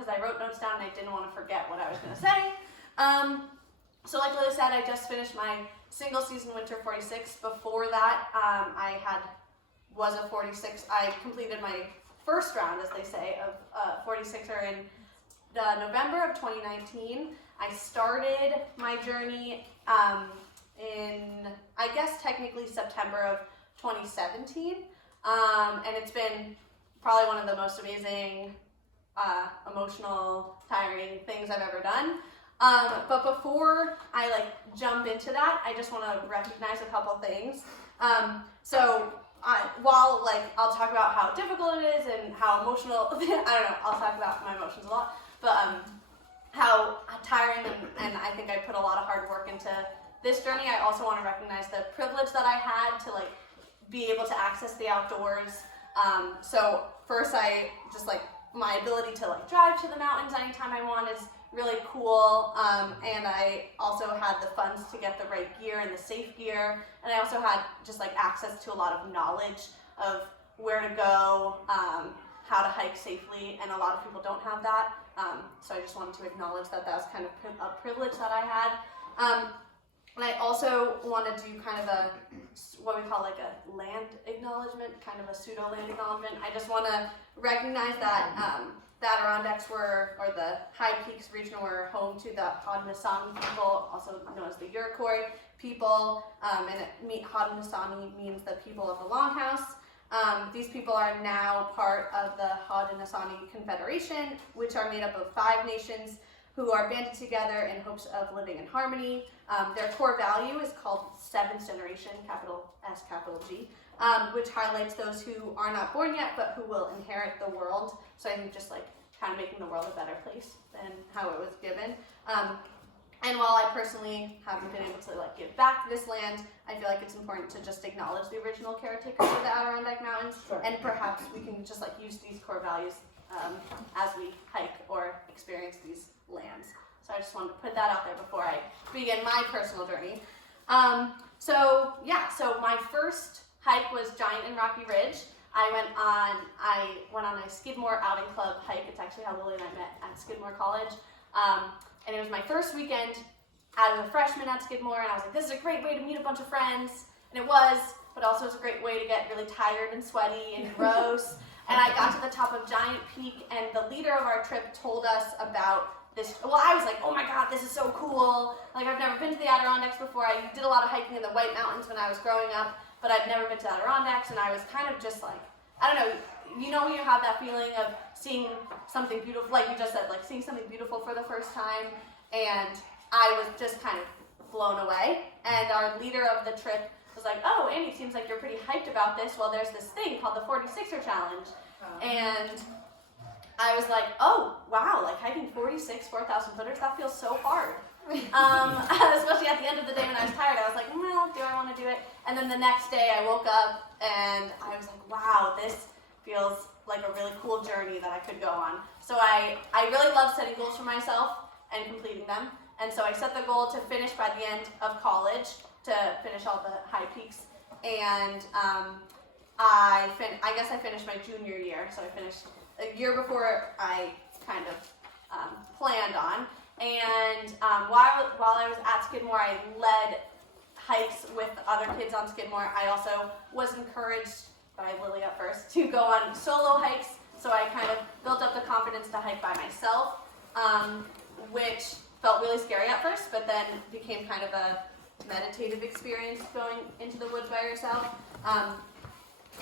because I wrote notes down and I didn't want to forget what I was going to say. So like Lily said, I just finished my single season winter 46. Before that, was a 46. I completed my first round, as they say, of 46er in November of 2019. I started my journey in, I guess technically September of 2017, and it's been probably one of the most amazing, emotional, tiring things I've ever done. But before I jump into that, I just want to recognize a couple things. While I'll talk about how difficult it is and how emotional, I don't know, I'll talk about my emotions a lot, but how tiring and I think I put a lot of hard work into this journey. I also want to recognize the privilege that I had to be able to access the outdoors. So first, I just my ability to drive to the mountains anytime I want is really cool, and I also had the funds to get the right gear and the safe gear, and I also had just access to a lot of knowledge of where to go, how to hike safely, and a lot of people don't have that, so I just wanted to acknowledge that that was kind of a privilege that I had. And I also want to do kind of a, what we call a land acknowledgement, kind of a pseudo land acknowledgement. I just want to recognize that the Adirondacks or the High Peaks region were home to the Haudenosaunee people, also known as the Iroquois people, and Haudenosaunee means the people of the Longhouse. These people are now part of the Haudenosaunee Confederation, which are made up of 5 nations who are banded together in hopes of living in harmony. Their core value is called Seventh Generation, capital S, capital G, which highlights those who are not born yet, but who will inherit the world. So I think just kind of making the world a better place than how it was given. And while I personally haven't been able to give back this land, I feel like it's important to just acknowledge the original caretakers of the Adirondack Mountains, and perhaps we can just use these core values as we hike or experience these lands. So I just wanted to put that out there before I begin my personal journey. So my first hike was Giant and Rocky Ridge. I went on a Skidmore Outing Club hike. It's actually how Lily and I met at Skidmore College. And it was my first weekend as a freshman at Skidmore, and I was like, this is a great way to meet a bunch of friends. And it was, but also it's a great way to get really tired and sweaty and gross. And I got to the top of Giant Peak, and the leader of our trip told us about this. Well, I was like, oh my God, this is so cool. I've never been to the Adirondacks before. I did a lot of hiking in the White Mountains when I was growing up, but I'd never been to the Adirondacks, and I was kind of just I don't know, when you have that feeling of seeing something beautiful, like you just said, seeing something beautiful for the first time, and I was just kind of blown away. And our leader of the trip was like, oh, Annie, seems like you're pretty hyped about this. Well, there's this thing called the 46er Challenge. And I was like, oh, wow, hiking 46 4,000 footers, that feels so hard. Especially at the end of the day when I was tired, I was like, well, do I want to do it? And then the next day I woke up and I was like, wow, this feels like a really cool journey that I could go on. So I really love setting goals for myself and completing them. And so I set the goal to finish by the end of college, to finish all the high peaks. And I guess I finished my junior year, so I finished a year before I kind of planned on. And while I was at Skidmore, I led hikes with other kids on Skidmore. I also was encouraged by Lily at first to go on solo hikes, so I kind of built up the confidence to hike by myself, which felt really scary at first, but then became kind of a meditative experience going into the woods by yourself.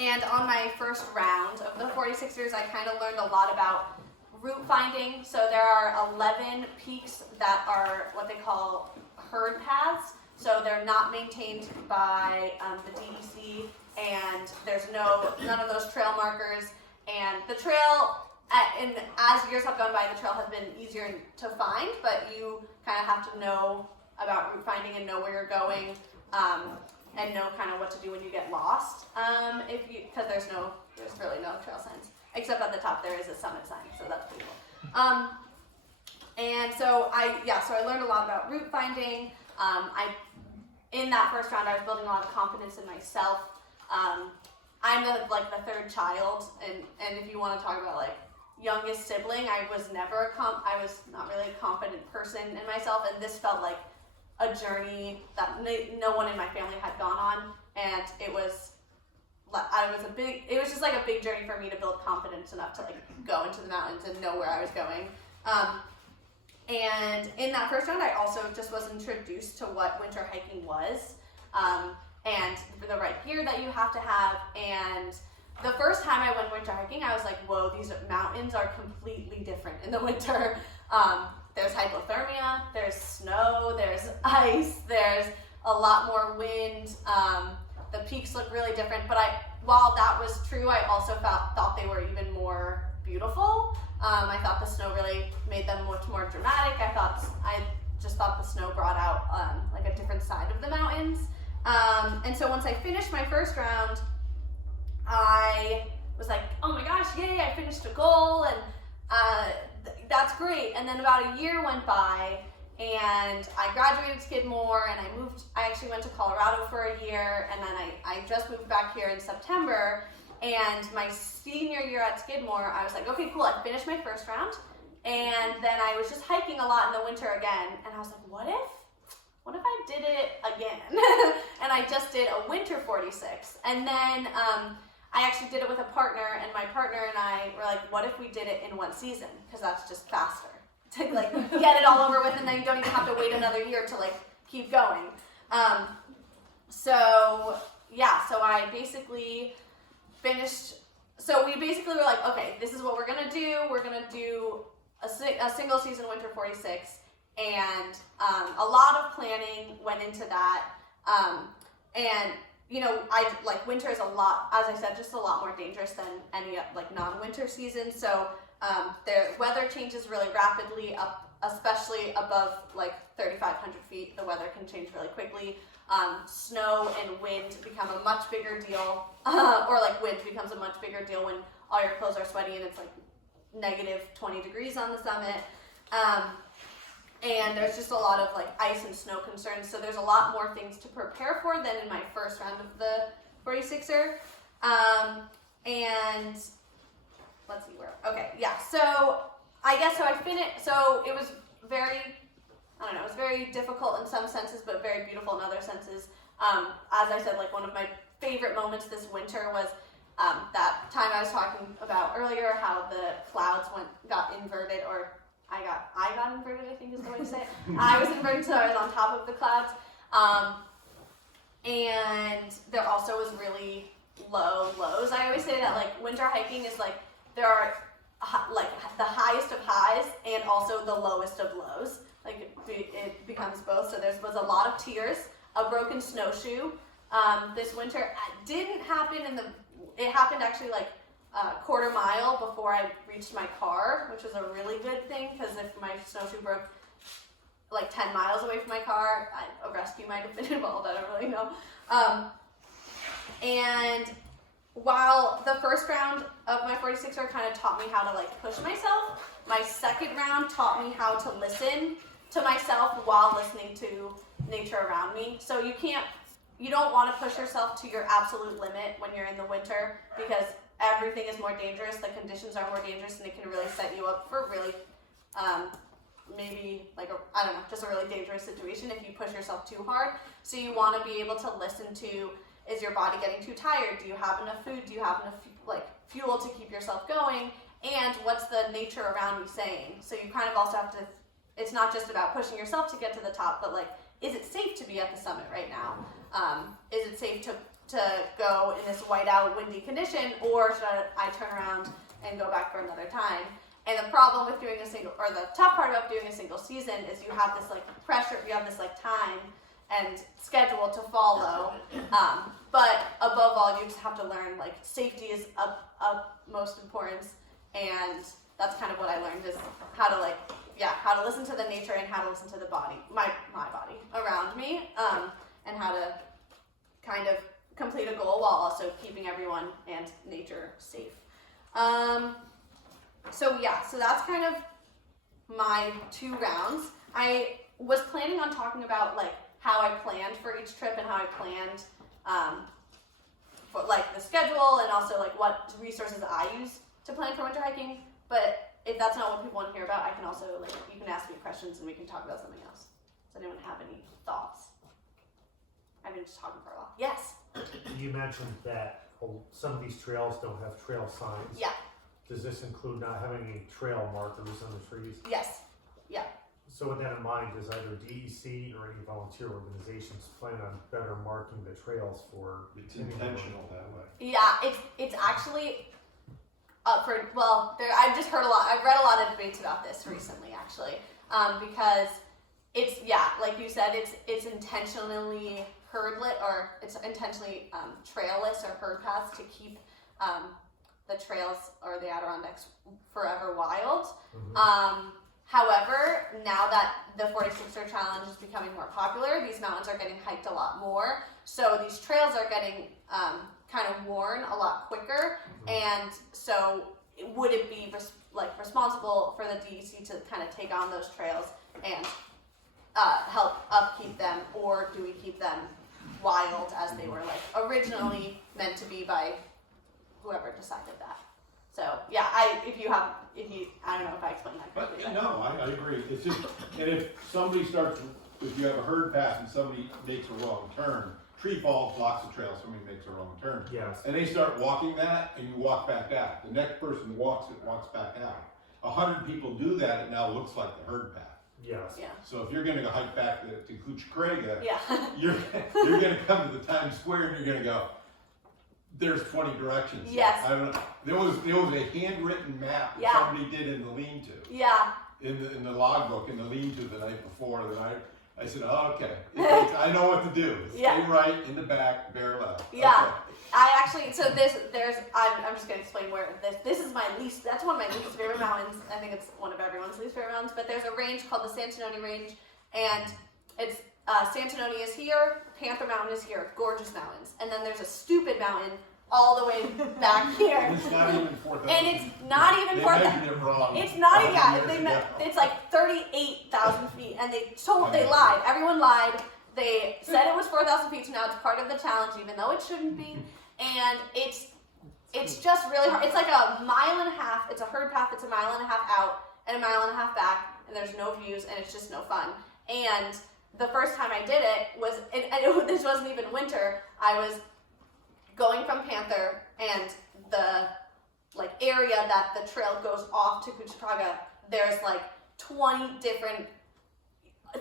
And on my first round of the 46ers, I kind of learned a lot about route finding. So there are 11 peaks that are what they call herd paths. So they're not maintained by the DEC, and there's none of those trail markers. And the trail, as years have gone by, the trail has been easier to find, but you kind of have to know about route finding and know where you're going, and know kind of what to do when you get lost. Because there's really no trail signs, except at the top there is a summit sign, so that's pretty cool. And so I learned a lot about route finding. In that first round, I was building a lot of confidence in myself. I'm the third child, and if you want to talk about youngest sibling, I was never I was not really a confident person in myself, and this felt like a journey that no one in my family had gone on, and it was just like a big journey for me to build confidence enough to like go into the mountains and know where I was going. And in that first round, I also just was introduced to what winter hiking was, and the right gear that you have to have. And the first time I went winter hiking, I was like, whoa, these mountains are completely different in the winter. There's hypothermia, there's snow, there's ice, there's a lot more wind. The peaks look really different, but while that was true, I also thought they were even more beautiful. I thought the snow really made them much more dramatic. I just thought the snow brought out like a different side of the mountains. And so once I finished my first round, I was like, oh my gosh, yay, I finished a goal, and that's great. And then about a year went by, and I graduated Skidmore, and I actually went to Colorado for a year, and then I just moved back here in September. And my senior year at Skidmore, I was like, okay, cool, I finished my first round, and then I was just hiking a lot in the winter again, and I was like, what if I did it again? And I just did a winter 46, and then I actually did it with a partner, and my partner and I were like, what if we did it in one season? Because that's just faster to like get it all over with, and then you don't even have to wait another year to like keep going. So I basically finished. So we basically were like, okay, this is what we're gonna do. We're gonna do a single season winter 46, and a lot of planning went into that. And you know, winter is a lot, as I said, just a lot more dangerous than any like non-winter season. So the weather changes really rapidly up, especially above like 3,500 feet. The weather can change really quickly. Snow and wind become a much bigger deal, or like wind becomes a much bigger deal when all your clothes are sweaty and it's like negative 20 degrees on the summit. And there's just a lot of like ice and snow concerns, so there's a lot more things to prepare for than in my first round of the 46er. And let's see where, okay, yeah, so I finished, so it was very, it was very difficult in some senses, but very beautiful in other senses. As I said, like one of my favorite moments this winter was that time I was talking about earlier, how the clouds got inverted, or I got inverted, I think is the way to say it. I was inverted, so I was on top of the clouds. And there also was really low lows. I always say that like winter hiking is like, there are like the highest of highs and also the lowest of lows. Like it becomes both. So there was a lot of tears, a broken snowshoe. This winter it didn't happen it happened actually like a quarter mile before I reached my car, which was a really good thing, because if my snowshoe broke like 10 miles away from my car, a rescue might have been involved, I don't really know. And while the first round of my 46er kind of taught me how to like push myself, my second round taught me how to listen to myself while listening to nature around me. So you don't want to push yourself to your absolute limit when you're in the winter, because everything is more dangerous, the conditions are more dangerous, and it can really set you up for really, maybe like just a really dangerous situation if you push yourself too hard. So you want to be able to listen to, is your body getting too tired? Do you have enough food? Do you have enough fuel to keep yourself going? And what's the nature around you saying? So you kind of also have to, it's not just about pushing yourself to get to the top, but like, is it safe to be at the summit right now? Is it safe to go in this whiteout, windy condition, or should I turn around and go back for another time? And the problem with doing the tough part about doing a single season is you have this like pressure, you have this like time and schedule to follow. But above all, you just have to learn like safety is of most importance, and that's kind of what I learned, is how to listen to the nature and how to listen to the body, my body around me, and how to kind of complete a goal while also keeping everyone and nature safe. So that's kind of my 2 rounds. I was planning on talking about like how I planned for each trip and how I planned for like the schedule, and also like what resources I use to plan for winter hiking. But if that's not what people want to hear about, I can also, like, you can ask me questions and we can talk about something else. Does anyone have any thoughts? I've been just talking for a while. Yes? You mentioned that some of these trails don't have trail signs. Yeah. Does this include not having any trail markers on the trees? Yes. Yeah. So with that in mind, does either DEC or any volunteer organizations plan on better marking the trails for? It's intentional that way. Yeah, it's actually I've just heard a lot. I've read a lot of debates about this recently, actually, because it's like you said, it's intentionally it's intentionally trailless or herd paths to keep the trails or the Adirondacks forever wild. Mm-hmm. However, now that the 46er challenge is becoming more popular, these mountains are getting hiked a lot more. So these trails are getting kind of worn a lot quicker. Mm-hmm. And so would it be responsible for the DEC to kind of take on those trails and help upkeep them, or do we keep them wild as they were originally meant to be by whoever decided that? So yeah, I don't know if I explained that correctly. But no, I agree. It's just, and if you have a herd pass and somebody makes a wrong turn, tree falls, blocks the trail, somebody makes a wrong turn. Yes. And they start walking that, and you walk back out. The next person walks back out. 100 people do that, it now looks like the herd path. Yes. Yeah. So if you're going to go hike back to Kuchkrega, Yeah. you're going to come to the Times Square and you're going to go, there's 20 directions. Yes. I don't know. There was a handwritten map that somebody did in the lean-to. Yeah. In the logbook, in the lean-to the night before. I said, oh, okay. I know what to do. Stay right, in the back, bear left. Yeah. Okay. I actually, I'm just going to explain where this is that's one of my least favorite mountains. I think it's one of everyone's least favorite mountains, but there's a range called the Santanoni Range, and it's, Santanoni is here, Panther Mountain is here, gorgeous mountains, and then there's a stupid mountain all the way back here. And it's not even 4,000. And it's not even They 4,000. measured it wrong. It's not even, 100 years ago. it's like 38,000 feet, and they lied. Everyone lied. They said it was 4,000 feet, so now it's part of the challenge, even though it shouldn't be. And it's just really hard. It's like a mile and a half. It's a herd path. It's a mile and a half out and a mile and a half back, and there's no views, and it's just no fun. And the first time I did it was, this wasn't even winter. I was going from Panther, and the area that the trail goes off to Kuchkrega, there's 20 different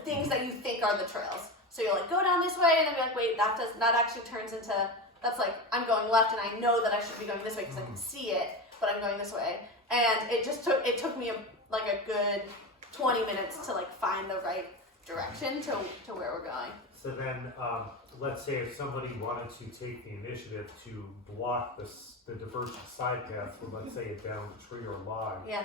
things that you think are the trails. So you'll go down this way, and then be like, wait, that actually turns into, that's I'm going left, and I know that I should be going this way because I can see it, but I'm going this way. And it took me a good 20 minutes to find the right direction to where we're going. So then, let's say if somebody wanted to take the initiative to block the diversion side path for, let's say, a downed tree or log, Yeah.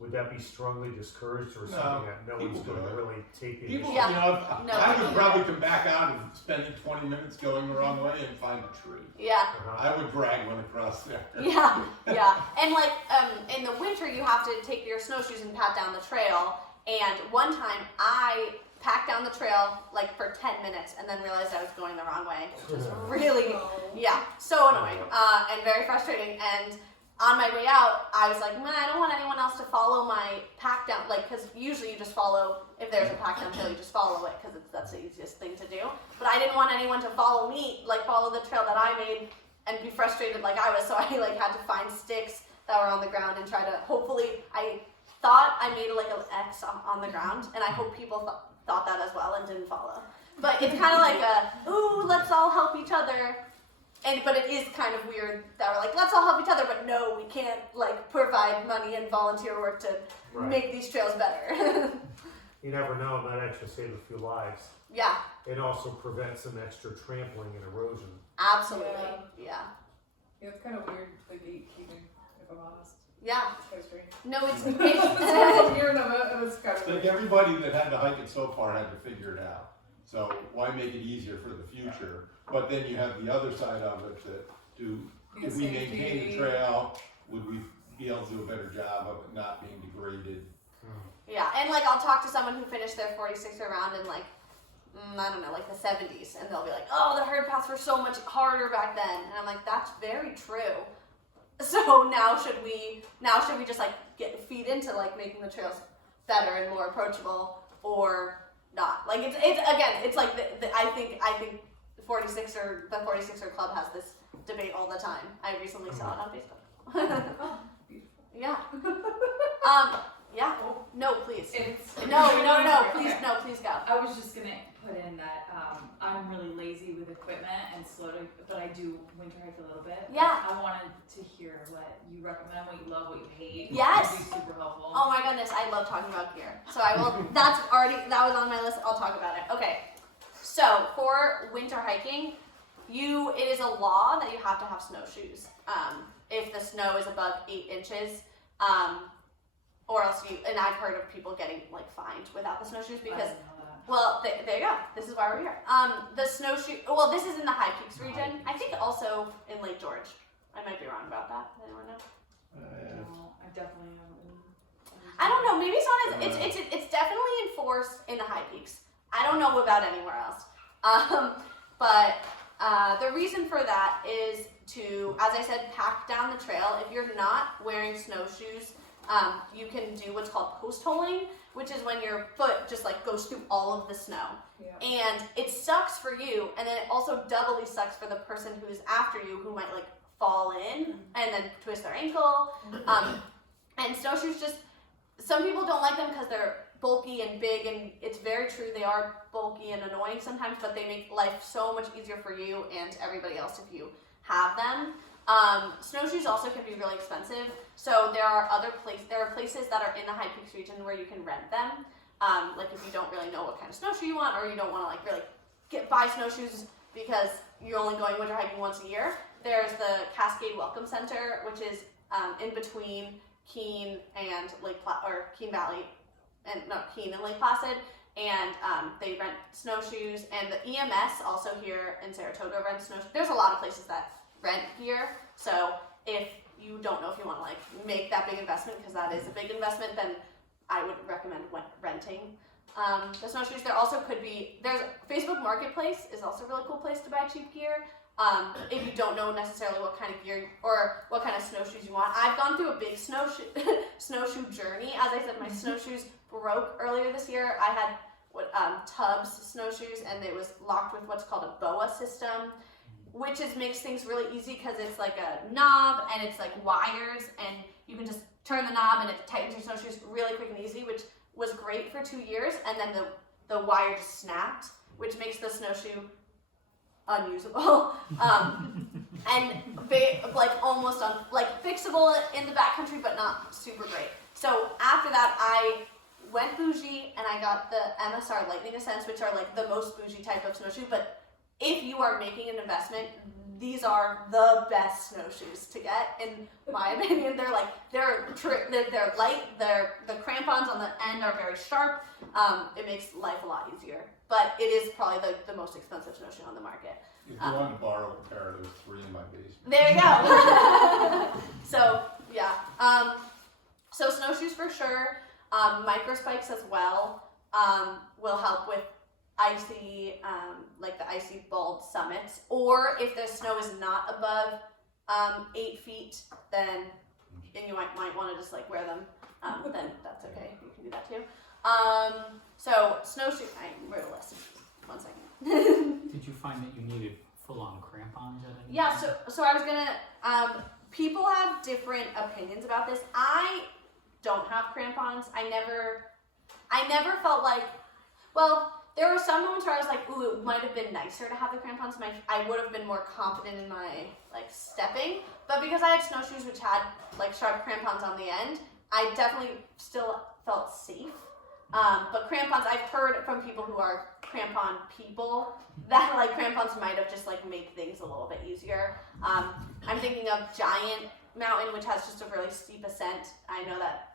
would that be strongly discouraged, or No, something that no one's people going do to it. really take the People, initiative? I would probably come back out and spending 20 minutes going the wrong way and find a tree. Yeah. Uh-huh. I would drag one across there. Yeah, yeah. And in the winter, you have to take your snowshoes and pat down the trail. And one time, I packed down the trail for 10 minutes and then realized I was going the wrong way, which was really, so annoying and very frustrating. And on my way out, I was like, man, I don't want anyone else to follow my pack down, because usually you just follow, if there's a pack down trail, you just follow it, because that's the easiest thing to do. But I didn't want anyone to follow me, follow the trail that I made and be frustrated like I was, so I had to find sticks that were on the ground and try to, hopefully, I thought I made an X on the ground, and I hope people thought that as well and didn't follow. But it's kind of ooh, let's all help each other. But it is kind of weird that we're let's all help each other, but no, we can't provide money and volunteer work to make these trails better. You never know, it might actually save a few lives. Yeah. It also prevents some extra trampling and erosion. Absolutely. Yeah. Yeah, it's kind of weird, the gatekeeping, if I'm honest. Yeah. It's kind of strange. No, it's Weird of it, and it's kind of Like everybody that had to hike it so far had to figure it out. So why make it easier for the future? But then you have the other side of it that if we maintain the trail, would we be able to do a better job of it not being degraded? Yeah, and I'll talk to someone who finished their 46er round in I don't know, the 70s, and they'll be like, oh, the herd paths were so much harder back then. And I'm like, that's very true. So now should we just feed into like making the trails better and more approachable or not. Like it's again, it's like I think 46er the 46er Club has this debate all the time. I recently saw it on Facebook. Oh, beautiful. Yeah. Yeah. No, please. It's No, please, Okay. no, please go. I was just gonna put in that I'm really lazy with equipment and slow to, but I do winter hike a little bit. Yeah. I wanted to hear what you recommend, what you love, what you hate. Yes. That would be super helpful. Oh my goodness, I love talking about gear. So I will, that was on my list, I'll talk about it. Okay, so for winter hiking, it is a law that you have to have snowshoes. If the snow is above 8 inches, or else and I've heard of people getting like fined without the snowshoes I because, didn't know that. well, there you go, this is why we're here. The snowshoe, well, this is in the High Peaks region, I think also in Lake George. I might be wrong about that, anyone know? No, I definitely haven't. I don't know. Maybe it's not as it's definitely enforced in the High Peaks. I don't know about anywhere else. But the reason for that is to, as I said, pack down the trail. If you're not wearing snowshoes, you can do what's called post holing, which is when your foot just like goes through all of the snow. Yeah. And it sucks for you, and then it also doubly sucks for the person who's after you, who might like fall in and then twist their ankle. And snowshoes just, some people don't like them because they're bulky and big, and it's very true, they are bulky and annoying sometimes, but they make life so much easier for you and everybody else if you have them. Snowshoes also can be really expensive, so there are places that are in the High Peaks region where you can rent them. Like if you don't really know what kind of snowshoe you want, or you don't want to like really buy snowshoes because you're only going winter hiking once a year. There's the Cascade Welcome Center, which is in between Keene and Keene Valley, Keene and Lake Placid, and they rent snowshoes. And the EMS also here in Saratoga rents snowshoes. There's a lot of places that rent gear, so if you don't know if you want to like make that big investment, because that is a big investment, then I would recommend renting the snowshoes. There also there's Facebook Marketplace is also a really cool place to buy cheap gear. If you don't know necessarily what kind of gear or what kind of snowshoes you want. I've gone through a big snowshoe journey. As I said, my snowshoes broke earlier this year. I had Tubbs snowshoes, and it was locked with what's called a BOA system, which makes things really easy because it's like a knob and it's like wires, and you can just turn the knob and it tightens your snowshoes really quick and easy, which was great for 2 years, and then the wire just snapped, which makes the snowshoe unusable, and like almost fixable in the backcountry, but not super great. So after that, I went bougie and I got the MSR Lightning Ascents, which are like the most bougie type of snowshoe. But if you are making an investment, these are the best snowshoes to get, in my opinion. They're light. The crampons on the end are very sharp. It makes life a lot easier. But it is probably the most expensive snowshoe on the market. If you want to borrow a pair, there's 3 in my basement. There you go. So yeah. So snowshoes for sure. Micro spikes as well will help with icy, like the icy bald summits. Or if the snow is not above 8 feet, then you might want to just like wear them. Then that's okay. You can do that too. So snowshoe. I wrote a list. 1 second. Did you find that you needed full-on crampons? Yeah. So I was gonna. People have different opinions about this. I don't have crampons. I never felt like. Well, there were some moments where I was like, ooh, it might have been nicer to have the crampons. I would have been more confident in my like stepping. But because I had snowshoes which had like sharp crampons on the end, I definitely still felt safe. But crampons, I've heard from people who are crampon people that like crampons might have just like make things a little bit easier. I'm thinking of Giant Mountain, which has just a really steep ascent. I know that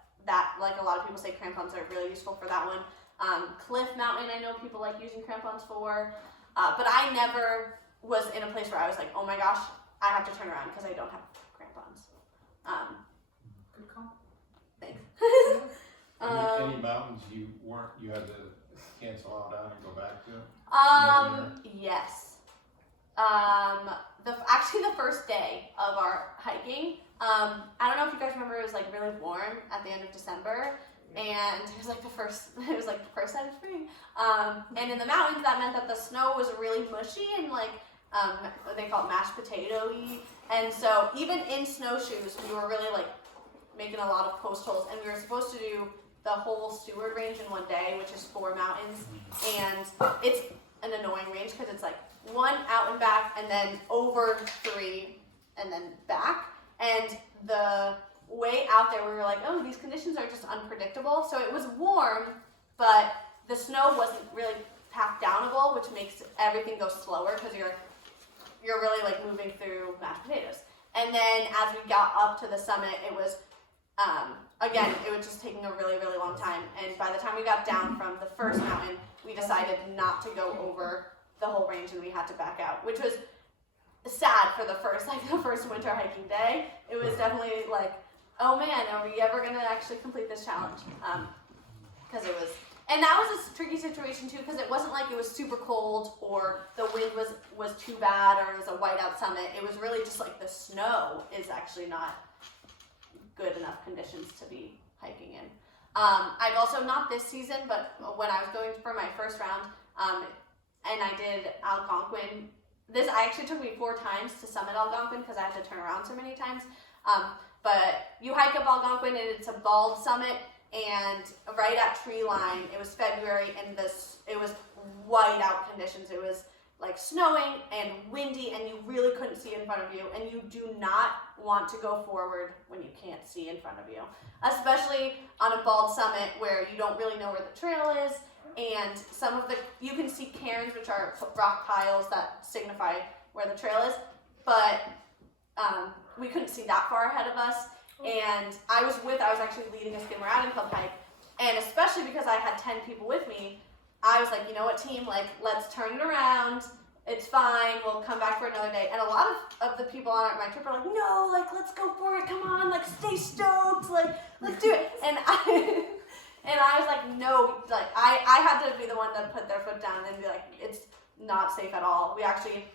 like a lot of people say crampons are really useful for that one. Cliff Mountain, I know people like using crampons for, but I never was in a place where I was like, oh my gosh, I have to turn around because I don't have crampons. Good call. Thanks. Any mountains you had to cancel out on and go back to? Yes. Actually the first day of our hiking, I don't know if you guys remember, it was like really warm at the end of December, and it was like the first sign of spring. And in the mountains, that meant that the snow was really mushy and like they call it mashed potato-y. And so even in snowshoes, we were really like making a lot of post holes, and we were supposed to do the whole Seward range in one day, which is 4 mountains, and it's an annoying range because it's like 1 out and back, and then over 3, and then back. And the way out there, we were like, oh, these conditions are just unpredictable. So it was warm, but the snow wasn't really packed downable, which makes everything go slower because you're really like moving through mashed potatoes. And then as we got up to the summit, it was again, it was just taking a really, really long time. And by the time we got down from the first mountain, we decided not to go over the whole range, and we had to back out, which was sad for the first winter hiking day. It was definitely like, oh man, are we ever gonna actually complete this challenge? Because it was, and that was a tricky situation too, because it wasn't like it was super cold or the wind was too bad or it was a whiteout summit. It was really just like the snow is actually not good enough conditions to be hiking in. I've also, not this season, but when I was going for my first round, and I did Algonquin. This actually took me 4 times to summit Algonquin because I had to turn around so many times. But you hike up Algonquin, and it's a bald summit, and right at tree line, it was February, and it was white out conditions. It was like snowing and windy, and you really couldn't see in front of you, and you do not want to go forward when you can't see in front of you, especially on a bald summit where you don't really know where the trail is. And you can see cairns, which are rock piles that signify where the trail is, but we couldn't see that far ahead of us. And I was actually leading a Skin Routing Club hike, and especially because I had 10 people with me, I was like, you know what, team, like, let's turn it around. It's fine. We'll come back for another day. And a lot of the people on my trip are like, no, like, let's go for it. Come on, like, stay stoked. Like, let's do it. And I was like, no, like, I had to be the one to put their foot down and be like, it's not safe at all. We actually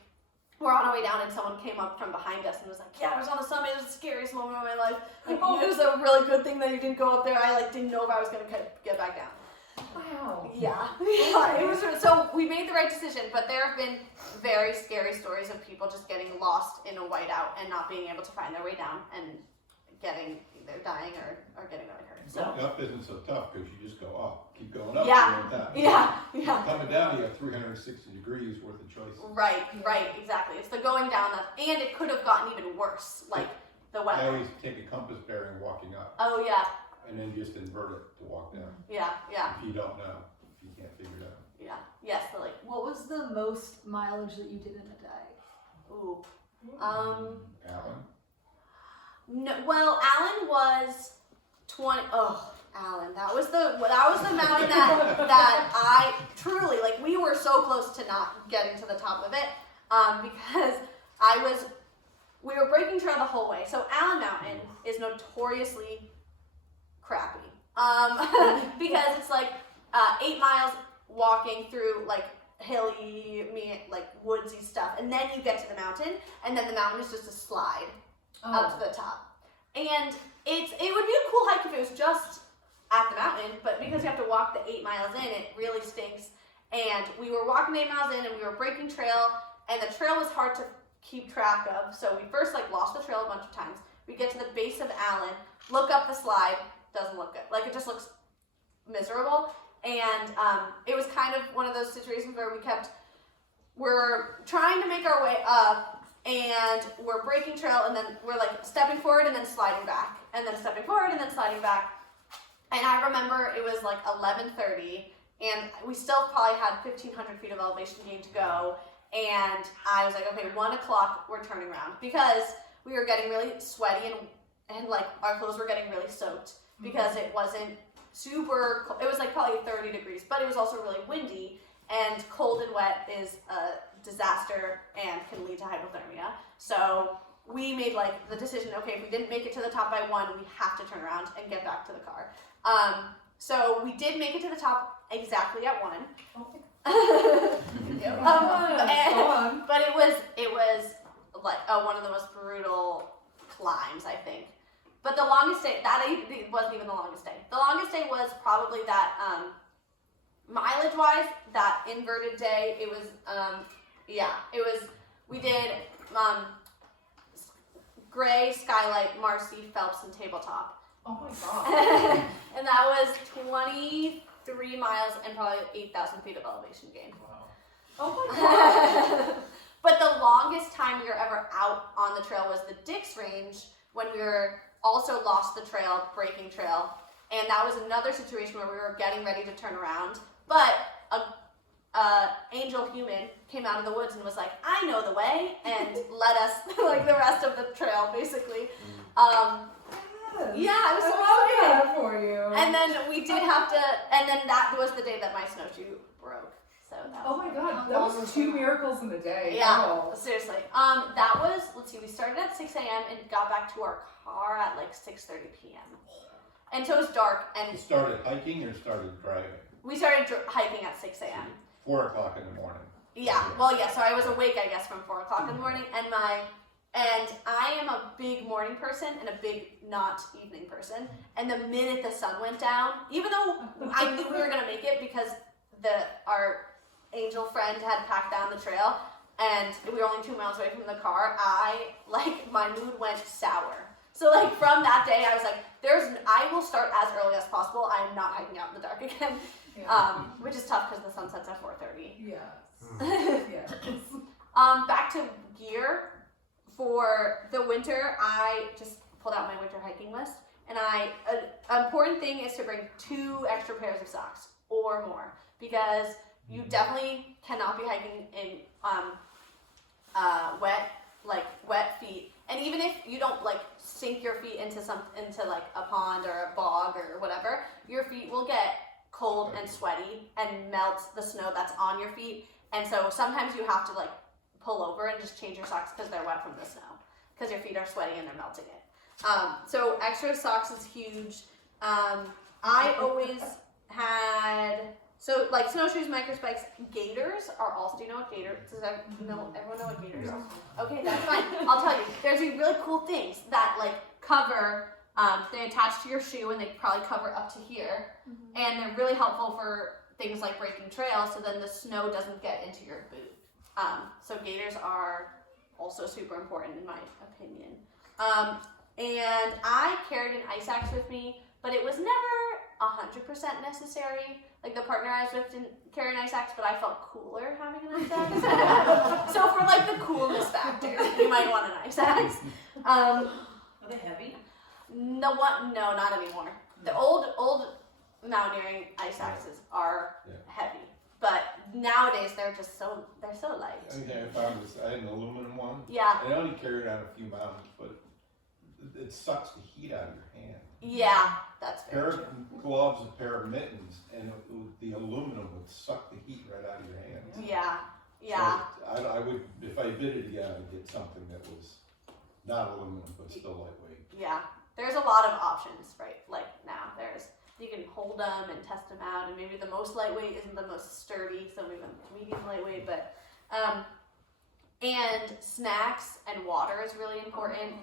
were on our way down, and someone came up from behind us and was like, yeah, I was on the summit. It was the scariest moment of my life. Like, it was a really good thing that you didn't go up there. I, like, didn't know if I was going to get back down. Wow. Yeah. It was, so we made the right decision, but there have been very scary stories of people just getting lost in a whiteout and not being able to find their way down and getting either dying or getting really hurt. So Going up isn't so tough because you just go up, keep going up. Yeah. Going down. yeah. Coming down, you have 360 degrees worth of choices. Right, exactly. It's the going down and it could have gotten even worse, like the I weather. always take a compass bearing walking up, Oh yeah, and then just invert it to walk down. yeah. If you don't know, if you can't figure it out. Yeah. Yes, Lily. What was the most mileage that you did in a day? Ooh. Alan? No, well, Alan was 20. Oh, Alan, that was the mountain that I truly, like, we were so close to not getting to the top of it, because we were breaking trail the whole way. So Allen Mountain is notoriously crappy, because it's like 8 miles walking through like hilly, like woodsy stuff, and then you get to the mountain, and then the mountain is just a slide up to the top. And it would be a cool hike if it was just at the mountain, but because you have to walk the 8 miles in, it really stinks. And we were walking 8 miles in, and we were breaking trail, and the trail was hard to keep track of. So we first like lost the trail a bunch of times. We get to the base of Allen, look up the slide, doesn't look good. Like, it just looks miserable. And it was kind of one of those situations where we're trying to make our way up, and we're breaking trail, and then we're like stepping forward and then sliding back, and then stepping forward and then sliding back. And I remember it was like 11:30, and we still probably had 1,500 feet of elevation gain to go. And I was like, okay, 1 o'clock, we're turning around, because we were getting really sweaty and like our clothes were getting really soaked because it wasn't super cold. It was like probably 30 degrees, but it was also really windy, and cold and wet is a disaster and can lead to hypothermia. So we made like the decision, okay, if we didn't make it to the top by 1, we have to turn around and get back to the car. So we did make it to the top exactly at 1. But it was like one of the most brutal climbs, I think. But the longest day, it wasn't even the longest day. The longest day was probably that, mileage-wise, that inverted day. It was, we did, Gray, Skylight, Marcy, Phelps, and Tabletop. Oh my god. And that was 23 miles and probably 8,000 feet of elevation gain. Wow. Oh my god. But the longest time we were ever out on the trail was the Dix Range, when we were also lost the trail, breaking trail. And that was another situation where we were getting ready to turn around. But a angel human came out of the woods and was like, I know the way, and led us like the rest of the trail, basically. Yeah, I was so excited. that for you. And then we did have to, and then that was the day that my snowshoe broke. So that Oh was, my god, that was 2 miracles in a day. yeah, Oh. seriously. That was, let's see, we started at 6 a.m. and got back to our car at like 6:30 p.m. And so it was dark, and You started hiking or started driving? we started hiking at 6 a.m. 4 o'clock in the morning. Yeah, well, yeah, so I was awake, I guess, from 4 o'clock in the morning, and I am a big morning person and a big not evening person, and the minute the sun went down, even though I knew we were gonna make it because our angel friend had packed down the trail, and we were only 2 miles away from the car, my mood went sour. So like from that day, I was like, I will start as early as possible. I am not hiking out in the dark again. Yeah. Which is tough because the sun sets at 4:30. Yes. Yes. Back to gear. For the winter, I just pulled out my winter hiking list, and an important thing is to bring 2 extra pairs of socks or more, because you definitely cannot be hiking in wet feet. And even if you don't like sink your feet into like a pond or a bog or whatever, your feet will get cold and sweaty and melt the snow that's on your feet. And so sometimes you have to like pull over and just change your socks because they're wet from the snow, because your feet are sweaty and they're melting it. So extra socks is huge. I always had, so like snowshoes, micro spikes, gaiters are also, do you know what gaiters, everyone know what gaiters are? Okay, that's fine. I'll tell you, there's these really cool things that like cover, they attach to your shoe and they probably cover up to here. And they're really helpful for things like breaking trails, so then the snow doesn't get into your boot. So gaiters are also super important in my opinion. And I carried an ice axe with me, but it was never 100% necessary. Like the partner I was with didn't carry an ice axe, but I felt cooler having an ice axe. So for like the coolness factor, you might want an ice axe. Are they heavy? No, not anymore. The old mountaineering ice axes are heavy. But nowadays they're so light. The only thing I found is I had an aluminum one. Yeah. I only carried on a few mountains, but it sucks the heat out of your hand. Yeah, that's A very pair true. of gloves, a pair of mittens, and the aluminum would suck the heat right out of your hands. Yeah. So I would, if I did it again, I would get something that was not aluminum but still lightweight. Yeah. There's a lot of options, right? Like now, you can hold them and test them out, and maybe the most lightweight isn't the most sturdy, so maybe medium lightweight, but and snacks and water is really important.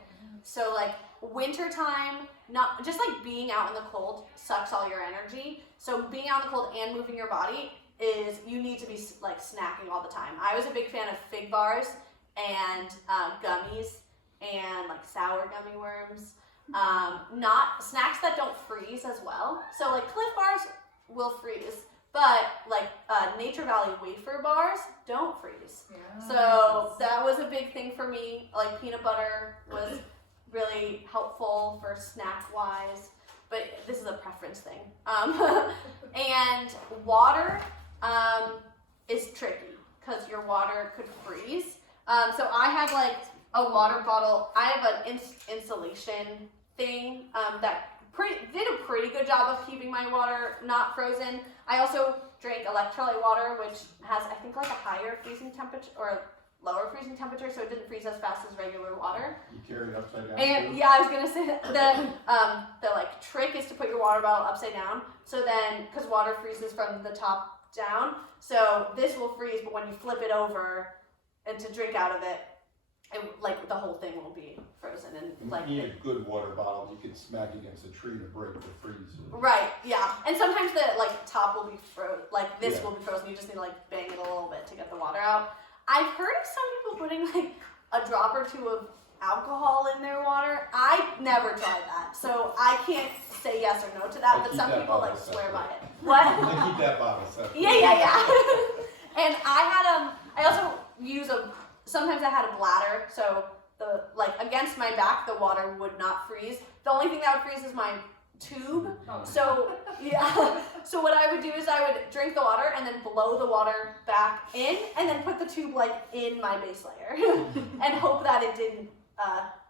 So like wintertime, not just like being out in the cold sucks all your energy. So being out in the cold and moving your body is, you need to be like snacking all the time. I was a big fan of fig bars and gummies and like sour gummy worms. Not snacks that don't freeze as well. So like Cliff bars will freeze, but like Nature Valley wafer bars don't freeze. Yeah. So that was a big thing for me. Like peanut butter was really helpful for snack wise, but this is a preference thing. And water is tricky because your water could freeze. So I have like a water bottle. I have an insulation thing that did a pretty good job of keeping my water not frozen. I also drank electrolyte water, which has, I think, like a higher freezing temperature or lower freezing temperature, so it didn't freeze as fast as regular water. You carry it upside down And too? yeah, I was gonna say the like trick is to put your water bottle upside down. So then, because water freezes from the top down, so this will freeze, but when you flip it over and to drink out of it, like the whole thing will be frozen and like. You need a good water bottle you could smack against a tree to break the freeze. Right, yeah, and sometimes the like top will be frozen, like this Yeah. will be frozen. You just need to like bang it a little bit to get the water out. I've heard of some people putting like a drop or two of alcohol in their water. I never tried that, so I can't say yes or no to that. I But keep some that people bottle like swear separate. by it. What? I keep that bottle separate. Yeah. And I had I also use sometimes I had a bladder, so the like against my back the water would not freeze. The only thing that would freeze is my tube. Oh. So yeah. So what I would do is I would drink the water and then blow the water back in and then put the tube like in my base layer and hope that it didn't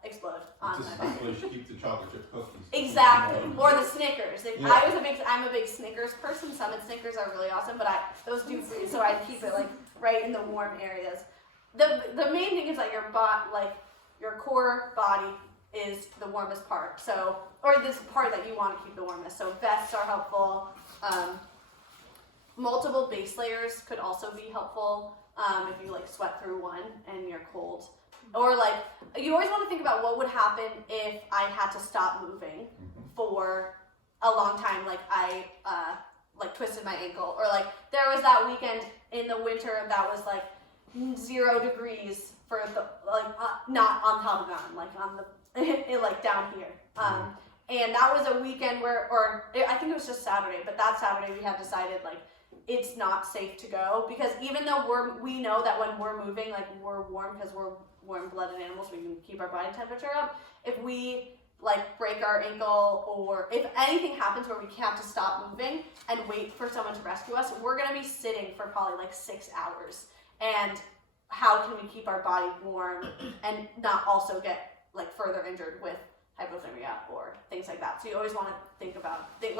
explode on It's my just back. a place you keep the chocolate chip cookies. Exactly. Or the Snickers. Yeah. I'm a big Snickers person. Summit Snickers are really awesome, but those do freeze, so I keep it like right in the warm areas. The main thing is that your core body is the warmest part. So, or this part that you want to keep the warmest. So vests are helpful. Multiple base layers could also be helpful if you like sweat through one and you're cold. Or like you always want to think about what would happen if I had to stop moving for a long time. Like I like twisted my ankle, or like there was that weekend in the winter that was like 0 degrees for the not on top of the mountain, like on the like down here. And that was a weekend I think it was just Saturday, but that Saturday we had decided like it's not safe to go, because even though we know that when we're moving, like we're warm because we're warm-blooded animals, we can keep our body temperature up. If we like break our ankle, or if anything happens where we have to stop moving and wait for someone to rescue us, we're gonna be sitting for probably like 6 hours. And how can we keep our body warm and not also get like further injured with hypothermia or things like that? So you always want to think about if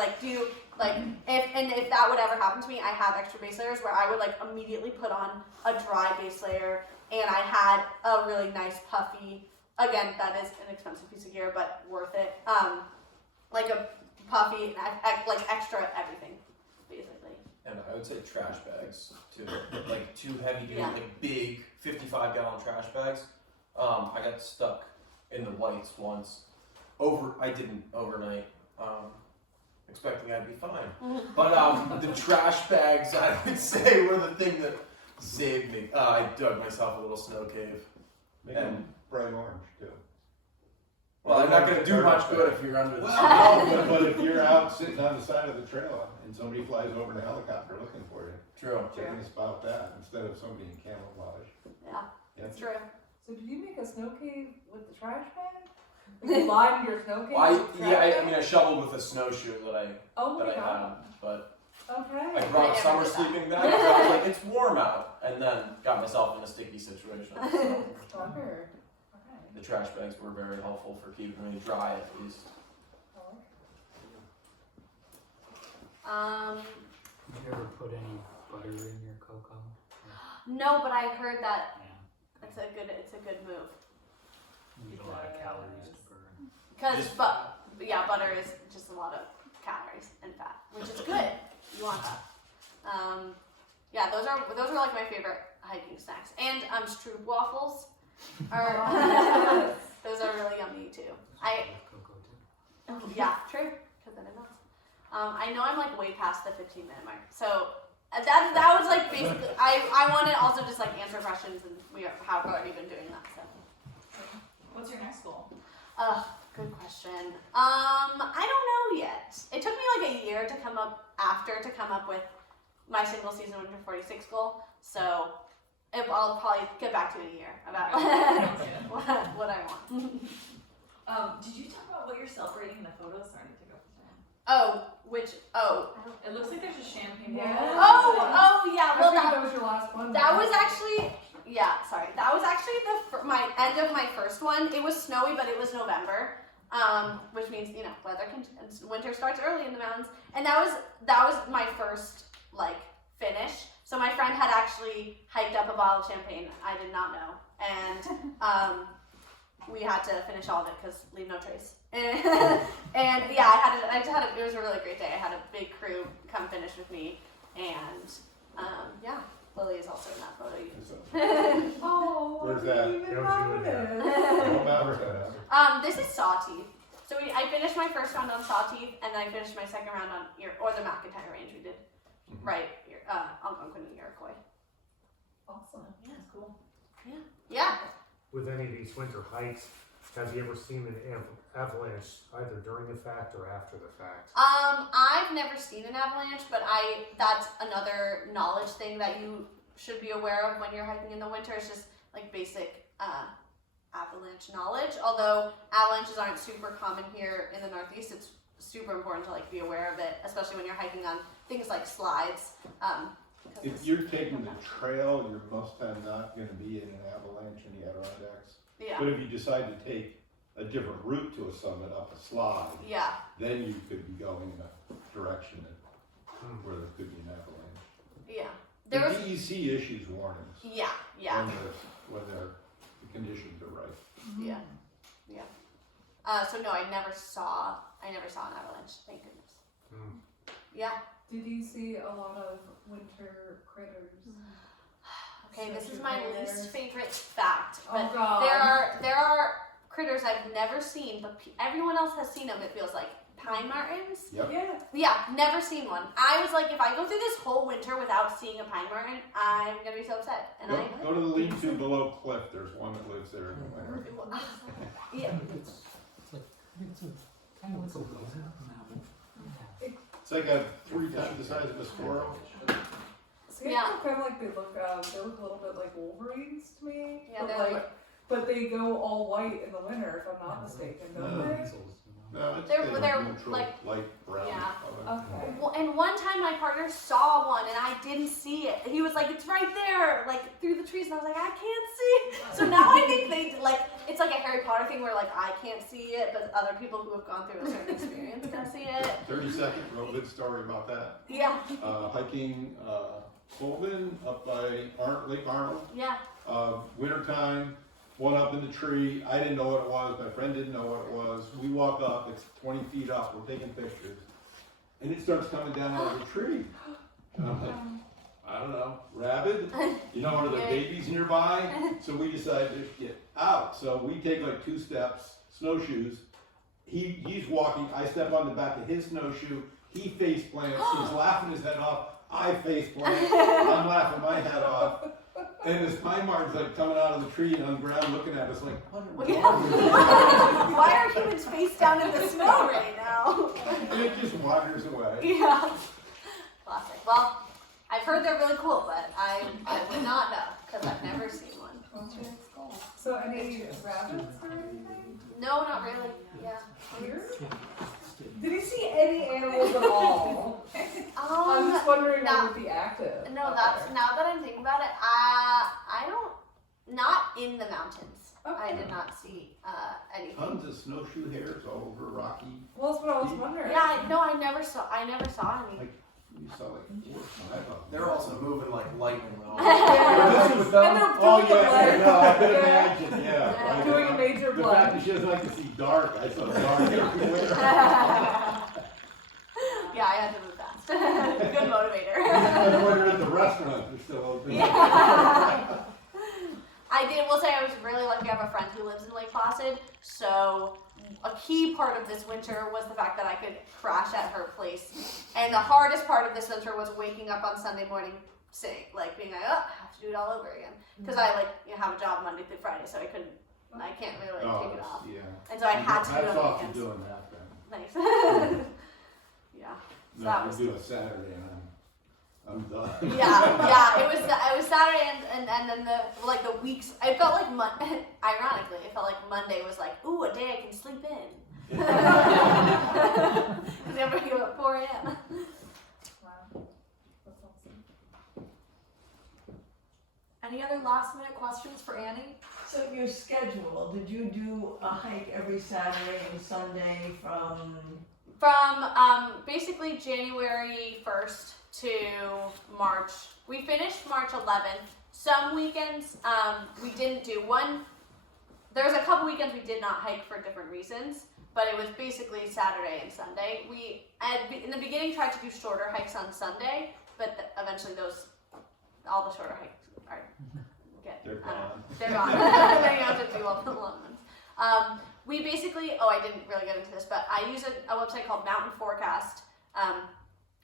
that would ever happen to me, I have extra base layers where I would like immediately put on a dry base layer, and I had a really nice puffy, again that is an expensive piece of gear but worth it, like a puffy like extra everything basically. And I would say trash bags too, like 2 heavy duty, Yeah. like big 55-gallon trash bags. I got stuck in the whites once. I didn't overnight, expecting I'd be fine. But the trash bags, I would say, were the thing that saved me. I dug myself a little snow cave. Make them bright orange too. Well, I'm not gonna do much good if you're under the snow. Well, but if you're out sitting on the side of the trail and somebody flies over in a helicopter looking for you, True. you can spot that instead of somebody in camouflage. Yeah, that's true. So did you make a snow cave with the trash bag? Like you lined your snow cave with the trash bag? I shoveled with a snowshoe that I Oh my had, god. but Okay. I brought I a never summer did that. sleeping bag because I was like, it's warm out, and then got myself in a sticky situation. So Stalker. Okay. the trash bags were very helpful for keeping me dry at least. Did you ever put any butter in your cocoa? No, but I heard that Yeah. it's a good move. You need a lot of calories to burn. Because, butter is just a lot of calories and fat, which is good. You want that. Those are like my favorite hiking snacks. And Stroop waffles are those are really yummy too. Cocoa too. Yeah, true. Because then it melts. I know I'm like way past the 15-minute mark, so that was like basically. I want to also just like answer questions, and we have already been doing that. So. What's your next goal? Good question. I don't know yet. It took me like a year to come up with my single season winter 46 goal. So I'll probably get back to you in a year about what I want. Did you talk about what you're celebrating in the photos? Sorry to take up the time. It looks like there's a champagne bottle. Yeah. Oh yeah. I Well, figured that was your last one. that was actually. Yeah, sorry. That was actually my end of my first one. It was snowy, but it was November, which means winter starts early in the mountains. And that was my first like finish. So my friend had actually hiked up a bottle of champagne. I did not know, and we had to finish all of it because leave no trace. And yeah, it was a really great day. I had a big crew come finish with me, and Lily is also in that photo. You can So, see. Oh, Where's I that? didn't even That was you in notice. This is Sawteeth. So I finished my first round on Sawteeth, and then I finished my second round on the McIntyre range we did. Mhm. Right, Algonquin and Iroquois. Awesome. That's cool. Yeah. With any of these winter hikes, have you ever seen an avalanche either during the fact or after the fact? I've never seen an avalanche, but that's another knowledge thing that you should be aware of when you're hiking in the winter. It's just like basic avalanche knowledge. Although avalanches aren't super common here in the Northeast, it's super important to like be aware of it, especially when you're hiking on things like slides. If you're taking the trail, you're most time not gonna be in an avalanche in the Adirondacks. Yeah. But if you decide to take a different route to a summit up a slide, Yeah. then you could be going in a direction where there could be an avalanche. Yeah. The There was. DEC issues warnings Yeah. Yeah. when the conditions are right. Yeah. Yeah. So no, I never saw an avalanche. Thank goodness. Hmm. Yeah. Did you see a lot of winter critters? Okay, this Such is a my bears. least favorite fact, but Oh God. there are critters I've never seen, but everyone else has seen them. It feels like pine martins. Yep. Yeah. Yeah, never seen one. I was like, if I go through this whole winter without seeing a pine martin, I'm gonna be so upset. And Go to the lean-to below Cliff, there's one that lives there in the winter. yeah, It's like 3 times the size of a squirrel. See, I Yeah. feel kind of like they look a little bit like Wolverines to me. Yeah, but they're like, but they go all white in the winter, if I'm not mistaken, don't No. they? No, it's They're neutral, like- light brown Yeah. color. Okay. well, and one time my partner saw one and I didn't see it. He was like, "It's right there, like through the trees," and I was like, "I can't see." So now I think they like it's like a Harry Potter thing where like I can't see it, but other people who have gone through a certain experience can see it. 30-second real good story about that. Yeah, Hiking Colvin up by Lake Arnold. yeah. Wintertime, one up in the tree. I didn't know what it was. My friend didn't know what it was. We walk up. It's 20 feet up. We're taking pictures. And it starts coming down out of the tree. And I'm like, I don't know, rabid? You know, are there babies nearby? So we decided to get out. So we take like 2 steps, snowshoes. He's walking. I step on the back of his snowshoe. He face plants. He's laughing his head off. I face plant. I'm laughing my head off. And this pine martin's like coming out of the tree and on the ground looking at us like, what are we doing? Why are humans face down in the snow right now? And it just wanders away. Yeah. Classic. Well, I've heard they're really cool, but I would not know because I've never seen one. Okay. So any rabbits or anything? No, not really. Yeah. Here? Did you see any animals at all? I'm just wondering no. what would be active. No, out that's there. now that I'm thinking about it. I don't. Not in the mountains. I Okay. did not see anything. Tons of snowshoe hairs all over Rocky. Well, that's what I was wondering. Yeah, no, I never saw any. Like, you saw like 4 or 5 of them. They're also moving like lightning though. Yeah. This was them? And they're Oh doing the yeah, blend. no, I could Yeah. imagine, yeah. Right. Doing a major The fact blend. that she doesn't like to see dark, I saw dark everywhere. Yeah, I had to move fast. Good motivator. I was wondering if the restaurants are still open. Yeah. I will say I was really lucky to have a friend who lives in Lake Placid, so a key part of this winter was the fact that I could crash at her place. And the hardest part of this winter was waking up on Sunday morning being like, oh, I have to do it all over again. Because I have a job Monday through Friday, so I can't really take it off. Yeah. And so I had to do it Hats on off to weekends. doing that then. Nice. Yeah. So No, that we was do a Saturday and I'm done. yeah, it was Saturday and then the weeks. I felt like ironically, it felt like Monday was like, ooh, a day I can sleep in. Because everybody go at 4 a.m. Wow. That's awesome. Any other last minute questions for Annie? So your schedule, did you do a hike every Saturday and Sunday from? From basically January 1st to March. We finished March 11th. Some weekends we didn't do one. There was a couple weekends we did not hike for different reasons, but it was basically Saturday and Sunday. We in the beginning tried to do shorter hikes on Sunday, but eventually those all the shorter hikes are They're I don't know. gone. They're gone. Then you have to do all the long ones. We basically, I didn't really get into this, but I use a website called Mountain Forecast,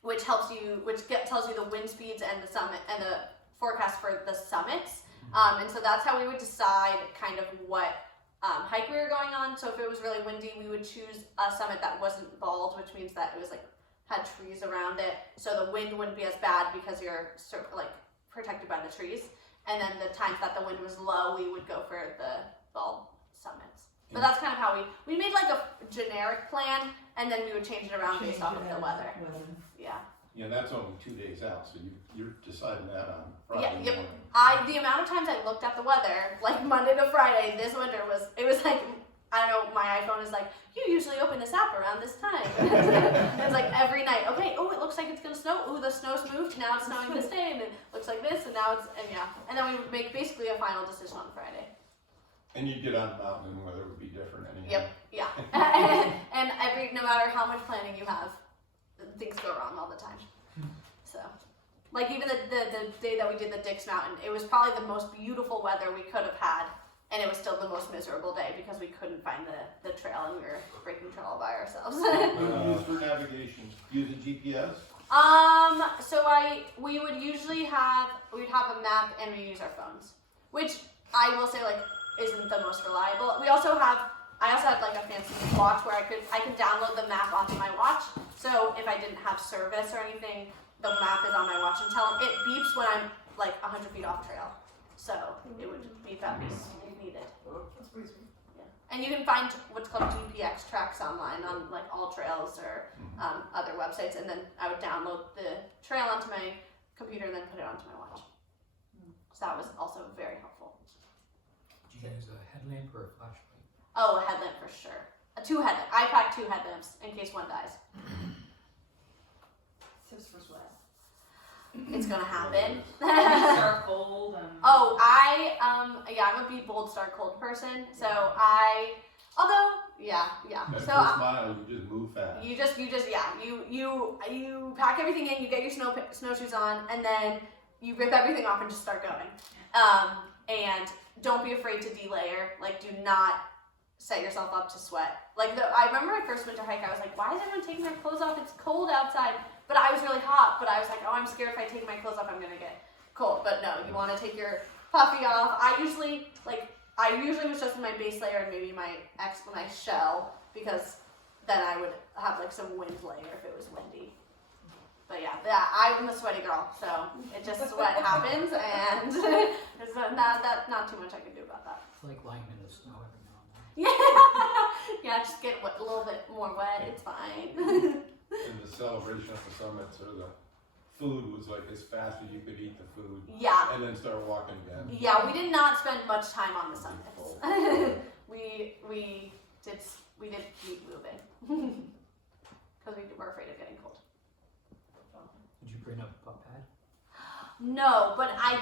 which tells you the wind speeds and the summit and the forecast for the summits. And so that's how we would decide kind of what hike we were going on. So if it was really windy, we would choose a summit that wasn't bald, which means that it was like had trees around it, so the wind wouldn't be as bad because you're like protected by the trees. And then the times that the wind was low, we would go for the bald summits. But that's kind of how we made like a generic plan, and then we would change it around based off of the weather. Yeah. Yeah, that's only 2 days out, so you're deciding that on Friday Yep. morning. The amount of times I looked at the weather, like Monday to Friday this winter it was like, I don't know, my iPhone is like, you usually open this app around this time. It's like every night, okay, it looks like it's gonna snow. The snow's moved, now it's snowing this day, and it looks like this, and now and then we would make basically a final decision on Friday. And you'd get on the mountain and the weather would be different anyhow. Yep, yeah. And no matter how much planning you have, things go wrong all the time. So, like even the day that we did the Dix Mountain, it was probably the most beautiful weather we could have had, and it was still the most miserable day because we couldn't find the trail and we were breaking trail all by ourselves. What do you use for navigation? Use a GPS? So we would usually we'd have a map and we use our phones, which I will say like isn't the most reliable. I also had like a fancy watch where I could download the map onto my watch. So if I didn't have service or anything, the map is on my watch and it beeps when I'm like 100 feet off trail. So it would beep at me if needed. That's pretty sweet. Yeah. And you can find what's called GPX tracks online on like All Trails or other websites, and then I would download the trail onto my computer and then put it onto my watch. So that was also very helpful. Did you use a headlamp or a flashlight? Oh, a headlamp for sure. I packed 2 headlamps in case one dies. Tips for sweat. It's gonna happen. Start cold and. Oh, I'm a be bold, start cold person. So yeah. That So first mile, you just move fast. you pack everything in, you get your snowshoes on, and then you rip everything off and just start going. And don't be afraid to delayer. Like, do not set yourself up to sweat. I remember my first winter hike, I was like, why is everyone taking their clothes off? It's cold outside. But I was really hot, but I was like, oh, I'm scared if I take my clothes off, I'm gonna get cold. But no, you wanna take your puffy off. I usually was just in my base layer and maybe my shell, because then I would have like some wind layer if it was windy. But yeah, I'm a sweaty girl, so it just sweat happens, and there's not too much I can do about that. It's like lying in the snow every now and then. Yeah, just get a little bit more wet, it's fine. And the celebration of the summits or the food was like as fast as you could eat the food. Yeah. And then start walking again. Yeah, we did not spend much time on the summits. we did keep moving because we were afraid of getting cold. Did you bring up a butt pad? No, but I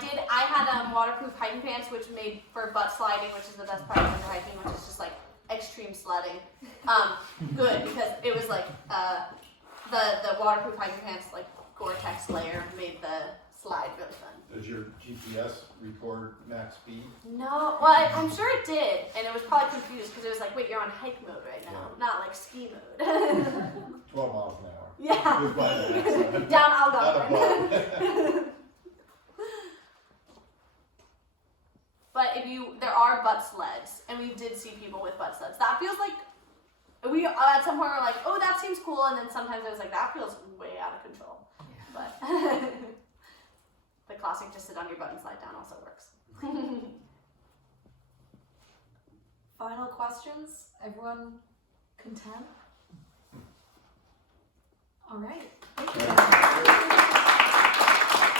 had waterproof hiking pants, which made for butt sliding, which is the best part of winter hiking, which is just like extreme sledding. Good, because it was like the waterproof hiking pants, like Gore-Tex layer, made the slide really fun. Does your GPS record max speed? No, well, I'm sure it did, and it was probably confused because it was like, wait, you're on hike mode right now, not like ski mode. 12 miles an hour. Yeah. Goodbye to the next one. Down Not Algonquin. above. But there are butt sleds, and we did see people with butt sleds. That feels like, we at some point were like, oh, that seems cool, and then sometimes I was like, that feels way out of control. But the classic just sit on your butt and slide down also works. Final questions? Everyone content? All right.